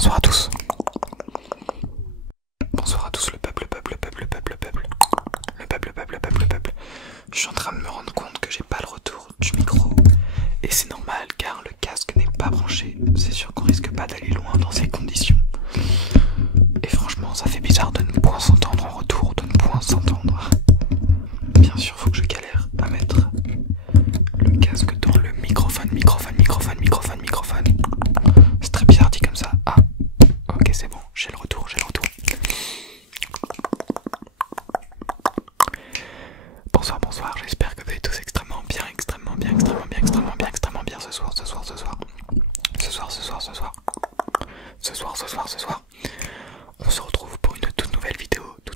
Bonsoir à tous. Bonsoir à tous, le peuple, le peuple, le peuple, le peuple, le peuple. Le peuple, le peuple, le peuple, le peuple. Je suis en train de me rendre compte que j'ai pas le retour du micro. Et c'est normal car le casque n'est pas branché. C'est sûr qu'on risque pas d'aller loin dans ces conditions. Et franchement, ça fait bizarre de ne point s'entendre en retour, de ne point s'entendre. Bien sûr, faut que je galère à mettre le casque dans le microphone. C'est très bizarre dit comme ça. Ah, ok, c'est bon, j'ai le retour. Bonsoir, j'espère que vous allez tous extrêmement bien ce soir. On se retrouve pour une toute nouvelle vidéo de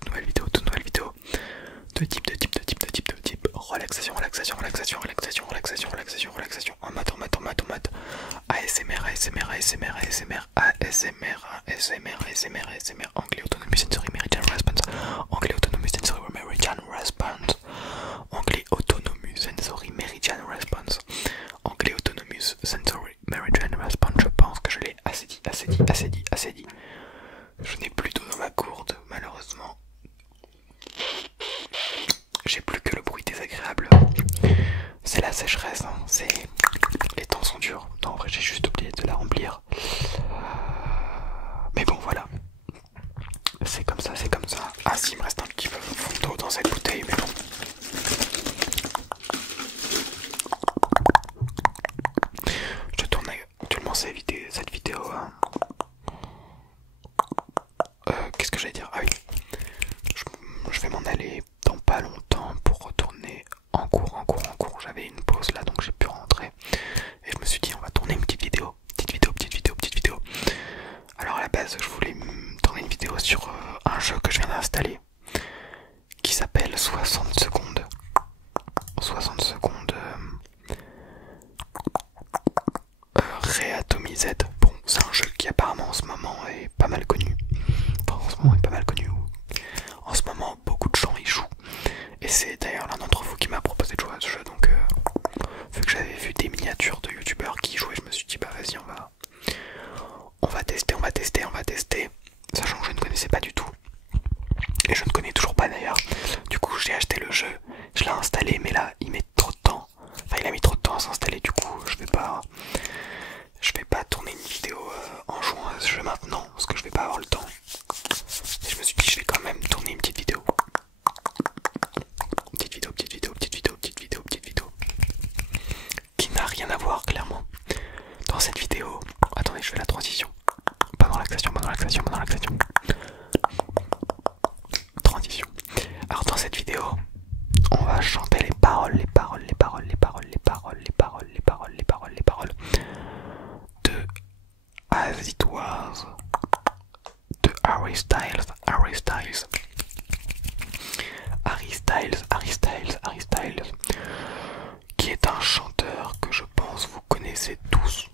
type relaxation en mode ASMR anglais autonomous sensory meridian response anglais autonomous sensory meridian response. Je pense que je l'ai assez dit. Je n'ai plus d'eau dans ma gourde, malheureusement. J'ai plus que le bruit désagréable. C'est la sécheresse, hein. Les temps sont durs. Non, en vrai, j'ai juste oublié de la remplir. Mais bon, voilà. C'est comme ça. Ah si, il me reste un petit peu de fond d'eau dans cette bouteille, mais bon. Je tourne actuellement cette vidéo. Qu'est-ce que j'allais dire? Ah oui. Je vais m'en aller dans pas longtemps pour retourner en cours. J'avais une pause là, donc j'ai pu rentrer. Et je me suis dit, on va tourner une petite vidéo. Alors à la base, je voulais tourner une vidéo sur un jeu que je viens d'installer qui s'appelle 60 secondes. 60 secondes Reatomize. Bon, c'est un jeu qui apparemment en ce moment est pas mal connu. En ce moment, beaucoup de gens y jouent. Et c'est d'ailleurs l'un d'entre vous qui m'a proposé de jouer à ce jeu. Donc, vu que j'avais vu des miniatures de youtubeurs qui y jouaient, je me suis dit, bah vas-y, on va tester. Sachant que je ne connaissais pas du tout. Et je ne connais toujours pas d'ailleurs. Du coup, j'ai acheté le jeu, je l'ai installé, mais là, il met trop de temps. Enfin, il a mis trop de temps à s'installer. Du coup, je vais pas tourner une vidéo en jouant à ce jeu maintenant, parce que je vais pas avoir le temps. Et je me suis dit, je vais quand même tourner une petite vidéo. Petite vidéo. Qui n'a rien à voir, clairement. Dans cette vidéo... Attendez, je fais la transition. Bonne relaxation. Transition. Alors dans cette vidéo, on va chanter les paroles de As It Was de Harry Styles, qui est un chanteur que je pense vous connaissez tous.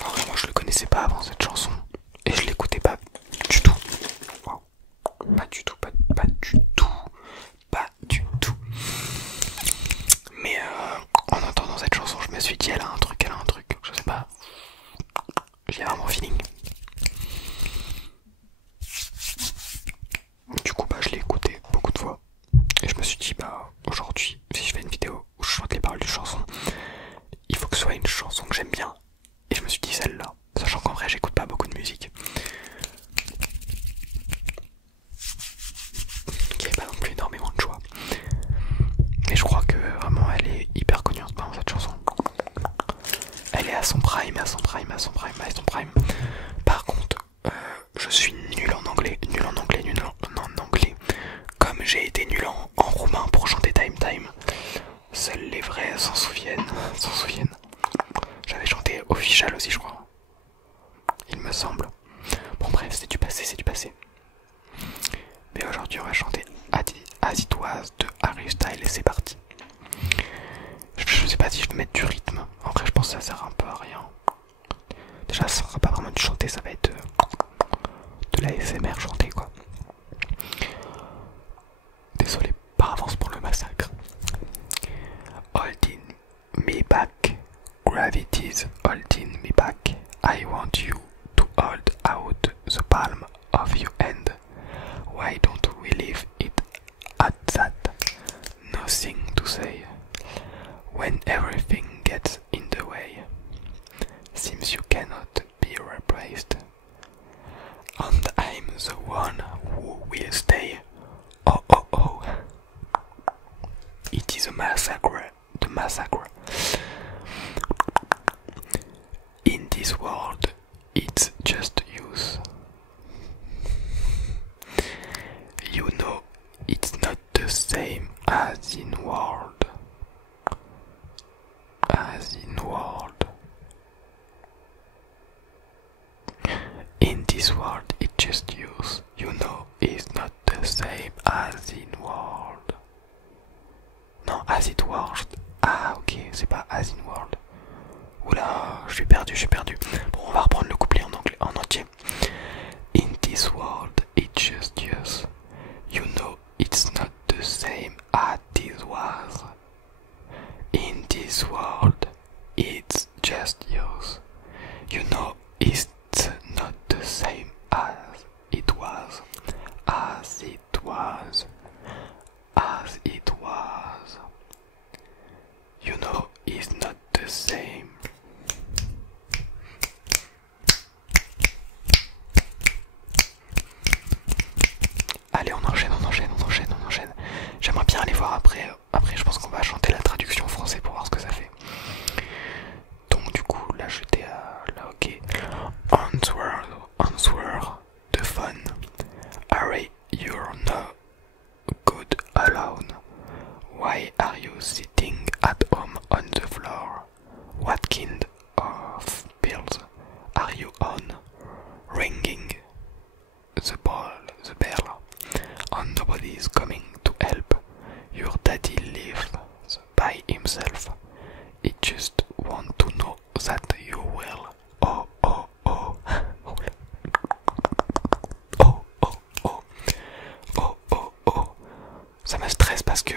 Enfin, moi je le connaissais pas avant cette chanson et je l'écoutais pas du tout. Wow. Pas du tout. Mais en entendant cette chanson, je me suis dit elle a un truc, je sais pas. J'ai vraiment feeling. Du coup je l'ai écouté beaucoup de fois. Et je me suis dit aujourd'hui, si je fais une vidéo où je chante les paroles d'une chanson, il faut que ce soit une chanson que j'aime bien. Et je me suis dit celle-là, sachant qu'en vrai j'écoute pas beaucoup de musique. Il n'y avait pas non plus énormément de choix. Mais je crois que vraiment elle est hyper connue en ce moment cette chanson. Elle est à son prime. Par contre, je suis nul en anglais. Comme j'ai été nul en roumain pour chanter Time Time. Seuls les vrais s'en souviennent. J'avais chanté Official aussi, je crois. Il me semble. Bon bref, c'est du passé. Mais aujourd'hui on va chanter As It Was de Harry Styles et c'est parti. Je sais pas si je vais mettre du rythme. En vrai je pense que ça sert un peu à rien. Déjà ça sera pas vraiment du chanter, ça va être de la SMR chanté quoi. Désolé par avance pour le massacre. Holding me back, gravity's holding me back. I want you to hold out the palm of your hand. Why don't we leave it at that? Nothing to say when everything gets in the way. Seems you cannot be replaced. And I'm the one who will stay. Oh oh oh. It is a massacre. The massacre. In this world, it's just use. You know, it's not the same as in world. As in world. In this world, it's just use. You know, it's not the same as in world. Non, as it world. Ah, ok, c'est pas as in world. Oula, je suis perdu. Bon, on va reprendre le couplet en anglais, en entier. In this world, it's just use. You know, it's not the same as it was. In this world, it's just use. You know, it's not the same as it was. As it was. As it was. You know, it's not the same. Allez, on enchaîne. J'aimerais bien aller voir après. Après, je pense qu'on va chanter la traduction en français pour voir ce que ça fait. Donc, du coup, là, j'étais à... Là, ok. Answer the phone. Harry, you're not good alone. Why are you sitting at home on the floor? What kind of pills are you on? Ringing the bell, and nobody is coming to help. Your daddy lives by himself. He just want to know that you will. Oh oh oh. Oh oh oh. Oh oh oh. Ça me stresse parce que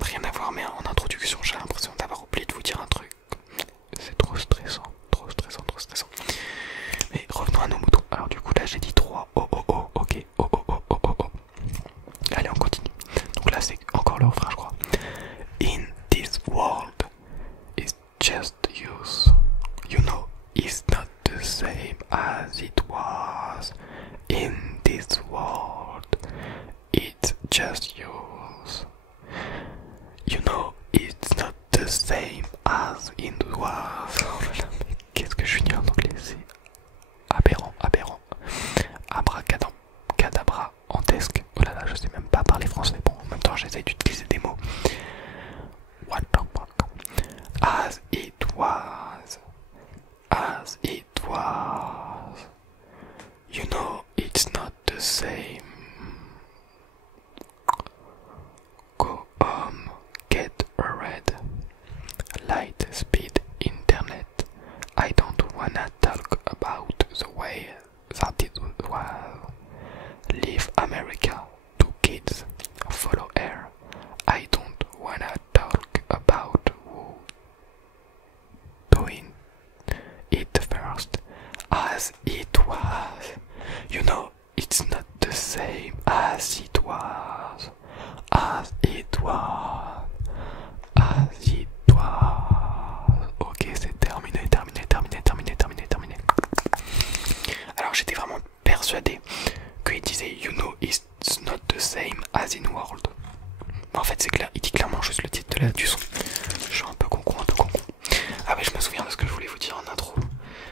rien à voir, mais en introduction j'ai l'impression d'avoir oublié de vous dire un truc. C'est trop stressant. Mais revenons à nos moutons. Alors du coup là j'ai dit 3. Oh oh oh, ok. Oh oh oh oh oh oh. Allez, on continue. Donc là c'est encore le refrain, je crois. In this world, it's just use. You know, it's not the same as it was. In this world, it's just use. You know, it's not the same as it was. Oh là là, mais qu'est-ce que je suis nul en anglais, c'est aberrant. Abracadabra, antesque. Oh là là, je sais même pas parler français. Bon, en même temps, j'essaie d'utiliser des mots. What the fuck? As it was. You know, it's not the same. Go home, get a red light speed internet. I don't wanna talk about the way that it was. Leave America, 2 kids, follow her. I don't wanna talk about who doing it first. As it was. You know, it's not the same as it was. As it was. Ok, c'est terminé. Alors j'étais vraiment persuadé qu'il disait you know it's not the same as in world. Mais en fait c'est clair, il dit clairement juste le titre du son. Je suis un peu con. Ah mais je me souviens de ce que je voulais vous dire en intro.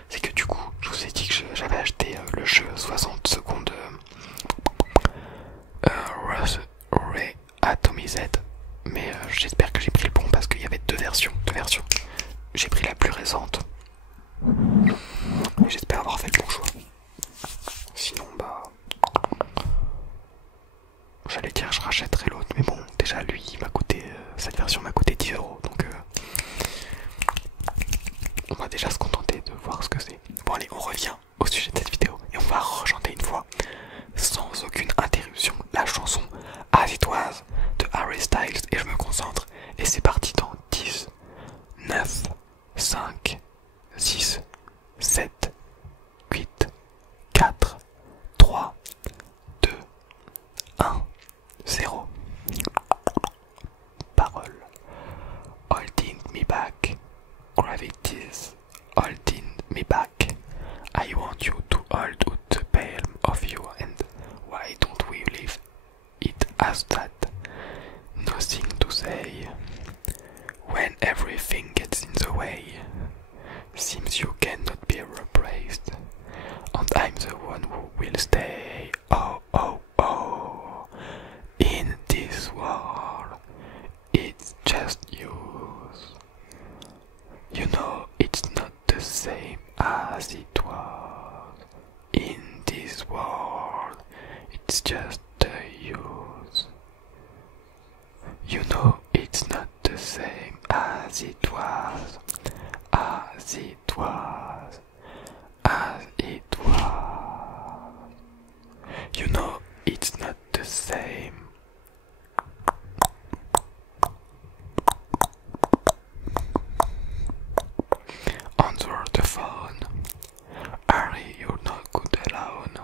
C'est que du coup, je vous ai dit que j'avais acheté le jeu 60 secondes Atomised. Mais j'espère que j'ai pris le bon parce qu'il y avait deux versions. J'ai pris la plus récente. J'espère avoir fait le bon choix. Sinon, bah... J'allais dire je rachèterai l'autre. Mais bon, déjà lui, il m'a coûté... cette version m'a coûté 10 €. Donc... on va déjà se contenter de voir ce que c'est. Bon allez, on revient au sujet de cette vidéo. Et on va rechanter une fois, sans aucune interruption, la chanson As It Was de Harry Styles. Et je me concentre. Et c'est parti dans 10, 9, 5, 6, 7, holding me back. I want you to hold out the palm of your hand. Why don't we leave it as that? Nothing to say when everything gets in the way. Seems you cannot be replaced, and I'm the one who will stay. Oh, oh, oh. In this world, it's just yours. You know it's not the same as it was. In this world, it's just the use. You know it's not the same as it was. As it was. As it was. You know it's not the same. Answer the phone. Harry, you're not good alone.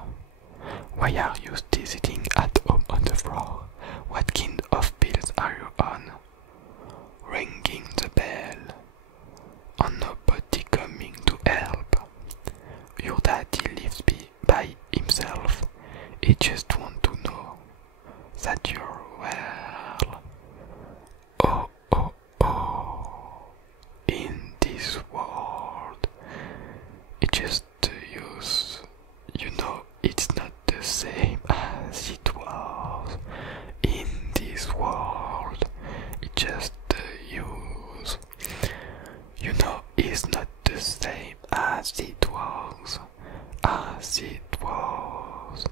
Why are you still sitting at home on the floor? What kind of pills are you on? Ringing the bell, and nobody coming to help. Your daddy lives by himself. He just wants to know that you're well. Oh, oh, oh. In this world, it just use. You know it's not the same as it was. In this world, it just use. You know it's not the same as it was. As it was.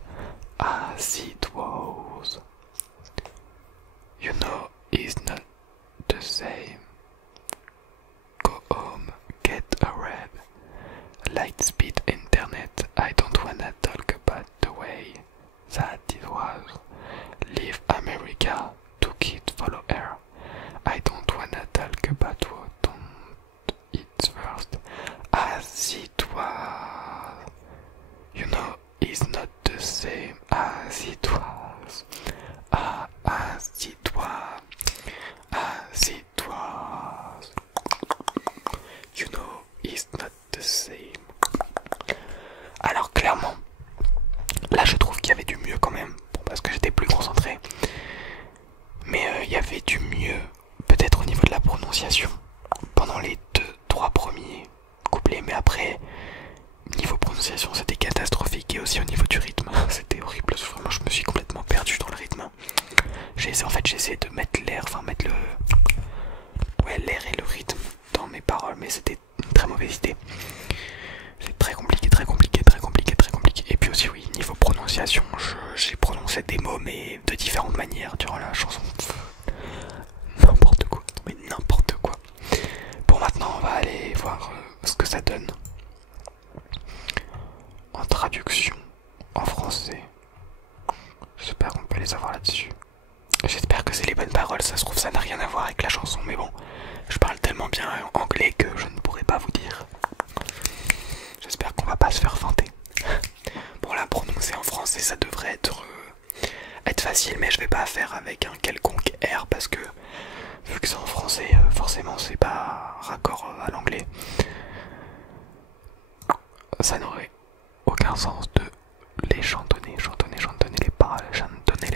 As it was. You know it's not the same. Go home, get a red light speed internet. I don't wanna talk about the way that it was. Leave America, two kids follow her. I don't wanna talk about what don't eat first. As it was. You know it's not the same as it was. As it was. As it was. You know it's not the same. Alors clairement, là je trouve qu'il y avait du mieux quand même, bon, parce que j'étais plus concentré. Mais il y avait du mieux, peut-être au niveau de la prononciation, pendant les 2-3 premiers couplets. Mais après, niveau prononciation c'était catastrophique, et aussi au niveau du rythme, c'était horrible. Vraiment je me suis complètement perdu dans le rythme. J'ai essayé de mettre l'air, enfin mettre l'air et le rythme dans mes paroles, mais c'était une très mauvaise idée. C'est très compliqué, très compliqué, très compliqué, très compliqué. Et puis aussi oui, niveau prononciation, j'ai prononcé des mots mais de différentes manières durant la chanson. N'importe quoi, mais n'importe quoi. Bon, maintenant on va aller voir ce que ça donne en traduction en français. J'espère qu'on peut les avoir là-dessus. J'espère que c'est les bonnes paroles, ça se trouve ça n'a rien à voir avec la chanson, mais bon, je parle tellement bien anglais que je ne pourrais pas vous dire. J'espère qu'on va pas se faire feinter. Bon, la prononcer en français ça devrait être facile, mais je vais pas faire avec un quelconque R parce que vu que c'est en français, forcément c'est pas raccord à l'anglais. Ça n'aurait aucun sens de les chantonner les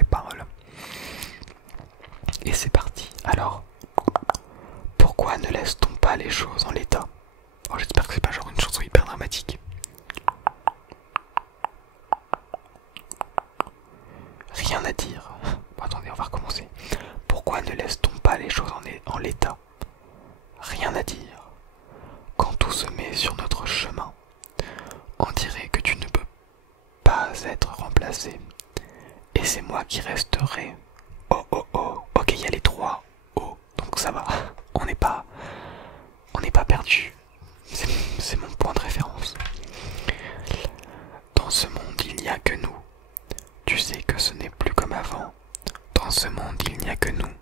paroles. Et c'est parti. Alors, pourquoi ne laisse-t-on pas les choses en l'état? Oh, j'espère que c'est pas genre une chanson hyper dramatique. Rien à dire. Bon, attendez, on va recommencer. Pourquoi ne laisse-t-on pas les choses en l'état? Rien à dire. Quand tout se met sur notre chemin, on dirait que tu ne peux pas être remplacé. Et c'est moi qui resterai. Oh oh oh. Ok, il y a les 3 oh, donc ça va. On n'est pas perdu. C'est mon point de référence. Dans ce monde, il n'y a que nous. Tu sais que ce n'est plus comme avant. Dans ce monde, il n'y a que nous.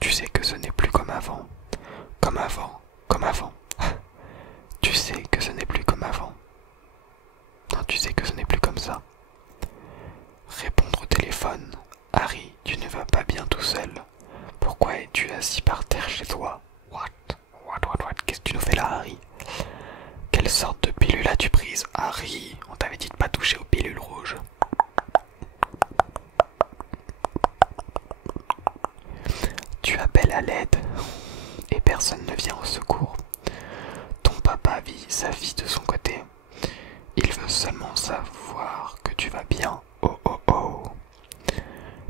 Tu sais que ce n'est plus comme avant. Comme avant, comme avant. Tu sais que ce n'est plus comme avant. Non, tu sais que ce n'est plus comme ça. Répondre au téléphone. Harry, tu ne vas pas bien tout seul. Pourquoi es-tu assis par terre chez toi? What? Qu'est-ce que tu nous fais là, Harry? tease, Harry, on t'avait dit de pas toucher aux pilules rouges. Tu appelles à l'aide et personne ne vient au secours. Ton papa vit sa vie de son côté. Il veut seulement savoir que tu vas bien. Oh oh oh.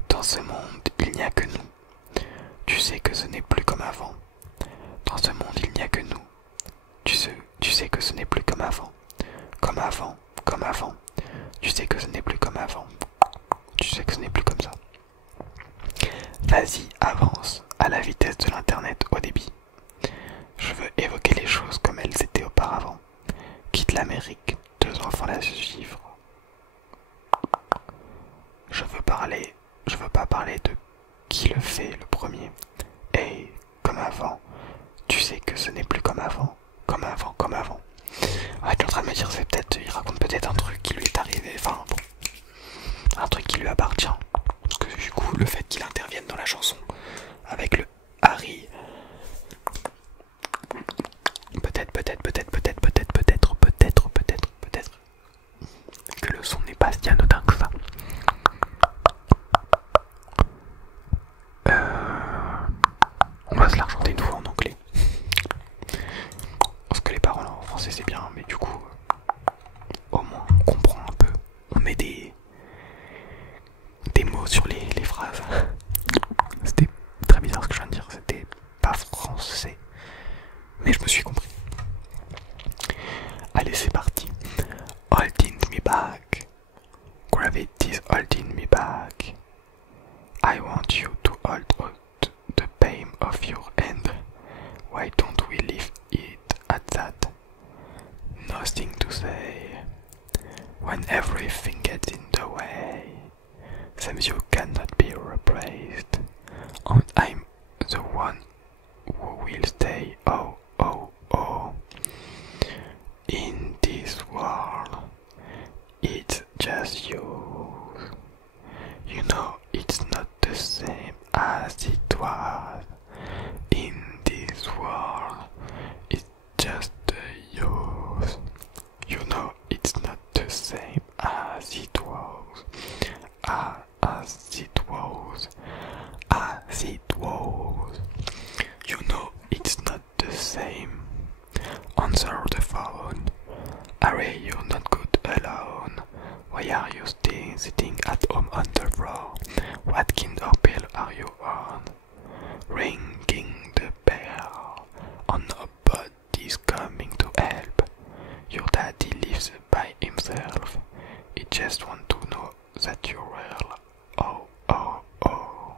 Dans ce monde, il n'y a que nous. Tu sais que ce n'est plus comme avant. Dans ce monde, il n'y a que nous. Tu sais que ce n'est plus comme avant. Comme avant, comme avant. Tu sais que ce n'est plus comme avant. Tu sais que ce n'est plus comme ça. Vas-y, avance, à la vitesse de l'internet au débit. Je veux évoquer les choses comme elles étaient auparavant. Quitte l'Amérique, 2 enfants la suivre. Je veux pas parler de qui le fait le premier. Et comme avant, tu sais que ce n'est plus comme avant. Comme avant, comme avant. Ouais, tu es en train de me dire, il raconte peut-être un truc qui lui est arrivé, enfin bon, un truc qui lui appartient. Parce que du coup, le fait qu'il intervienne dans la chanson avec le Harry, peut-être que le son n'est pas si anodin que ça. On va se la chanter une fois en anglais. Parce que les paroles en français c'est bien, mais du coup, au moins on comprend un peu. On met des mots sur les phrases. C'était très bizarre ce que je viens de dire, c'était pas français. Mais je me suis compris. Allez, c'est parti. Holding me back. Gravity's holding me back. I want you to hold out the pain of your hand. Why don't we leave it at that? Nothing to say. When everything gets in the way, seems you cannot be replaced. And I'm the one who will stay. Oh, oh, oh. In this world, it's just you. You know it's not the same as it was. In this world, it's just yours. You know it's not the same as it was. As it was. As it was. You know it's not the same. Answer the phone. Harry, you're not good alone. Why are you still sitting at home on the floor? What kind of pill are you on? Ringing the bell. Oh, nobody's coming to help. Your daddy lives by himself. He just wants to know that you're well. Oh, oh, oh.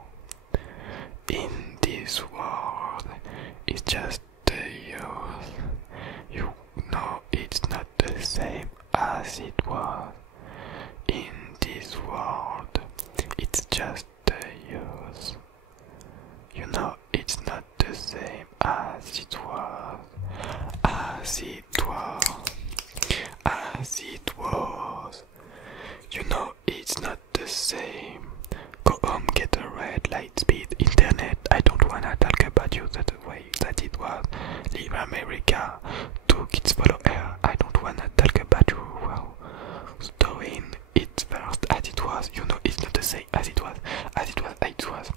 In this world, it's just yours. You know it's not the same as it was. In this world, it's just yours. You know it's not the same as it was. As it was. As it was. You know it's not the same. Go home, get a red light speed internet. I don't wanna talk about you the way that it was. Leave America. 2 kids follow her. I don't wanna talk about you. Wow. Doing it first as it was. You know it's not the same as it was. As it was, as it was.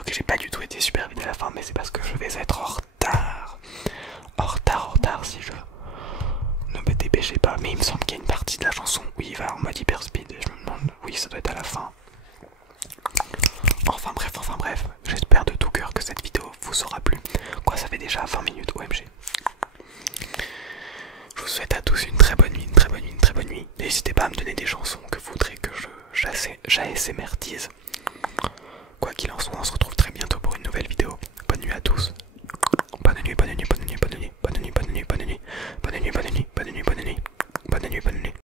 Ok, j'ai pas du tout été super vite à la fin, mais c'est parce que je vais être en retard. En retard si je ne me dépêchais pas. Mais il me semble qu'il y a une partie de la chanson où il va en mode hyper speed. Et je me demande, oui, ça doit être à la fin. Enfin bref, j'espère de tout cœur que cette vidéo vous aura plu. Quoi, ça fait déjà 20 minutes, OMG. Je vous souhaite à tous une très bonne nuit, N'hésitez pas à me donner des chansons que vous voudrez que j'ASMRtise. Quoi qu'il en soit, on se retrouve très bientôt pour une nouvelle vidéo. Bonne nuit à tous. Bonne nuit.